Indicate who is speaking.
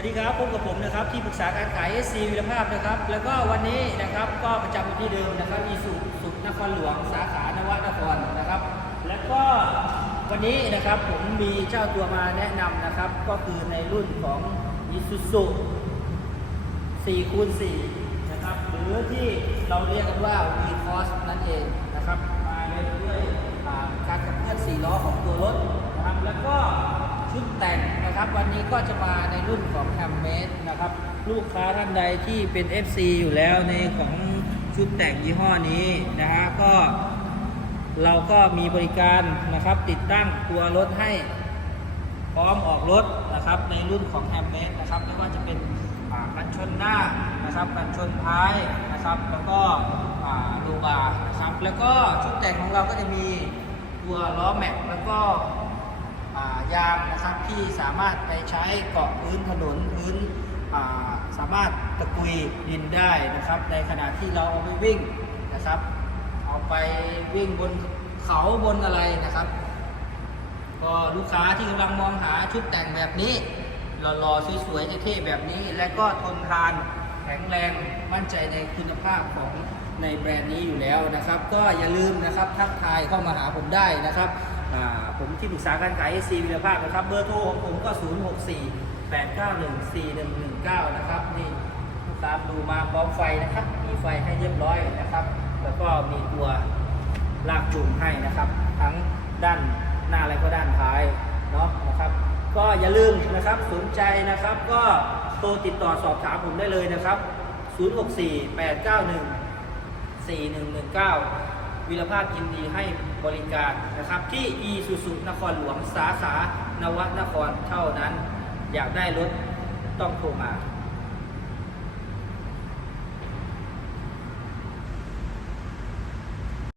Speaker 1: วัสดีครับพบกับผมนะครับที่ปรึกษาการขาย SC วิรภาพนะครับ แล้วก็วันนี้นะครับก็ประจำอยู่ที่เดิมนะครับอีสุสุนครหลวงสาขานวนครนะครับ แล้วก็วันนี้นะครับผมมีเจ้าตัวมาแนะนำนะครับ ก็คือในรุ่นของอีซูซุ4คูณ4นะครับหรือที่เราเรียกกันว่า V Cross นั่นเองนะครับมาด้วยอ่าการขับเคลื่อน4ล้อของตัวรถนะครับแล้วก็ชุดแต่ง นะครับ วันนี้ก็จะมาในรุ่นของแฮมเมดนะครับ ลูกค้าท่านใดที่เป็น FC อยู่แล้วในของชุดแต่งยี่ห้อนี้นะฮะก็ เราก็มีบริการนะครับ ติดตั้งตัวรถให้พร้อมออกรถนะครับ ในรุ่นของแฮมเมดนะครับไม่ว่าจะเป็นกันชนหน้านะครับกันชนท้ายนะครับ แล้วก็ดูบาร์นะครับ แล้วก็ชุดแต่งของเราก็จะมีตัวล้อแม็กแล้วก็ ยางนะครับที่สามารถไปใช้เกาะพื้นถนนพื้นาสามารถตะกุยดินได้นะครับ ในขณะที่เราเอาไปวิ่งนะครับ เอาไปวิ่งบนเขาบนอะไรนะครับ ก็ลูกค้าที่กำลังมองหาชุดแต่งแบบนี้หล่อๆสวยๆเท่ๆแบบนี้ และก็ทนทานแข็งแรงมั่นใจในคุณภาพของในแบรนด์นี้อยู่แล้วนะครับ ก็อย่าลืมนะครับทักทายเข้ามาหาผมได้นะครับ ผมที่ปรึกษาการขาย SC วิรภาพนะครับ เบอร์โทรของผมก็ 064 891 4119 นะครับ นี่ลูกค้าดูมาพร้อมไฟนะครับ มีไฟให้เรียบร้อยนะครับ แล้วก็มีตัวลากจูงให้นะครับ ทั้งด้านหน้าและก็ด้านท้ายเนาะนะครับ ก็อย่าลืมนะครับสนใจนะครับ ก็โทรติดต่อสอบถามผมได้เลยนะครับ 064 891 4119 วิรภาพยินดีให้บริการนะครับ ที่อีสุสุนครหลวงสาขานวนครเท่านั้น อยากได้รถต้องโทรมา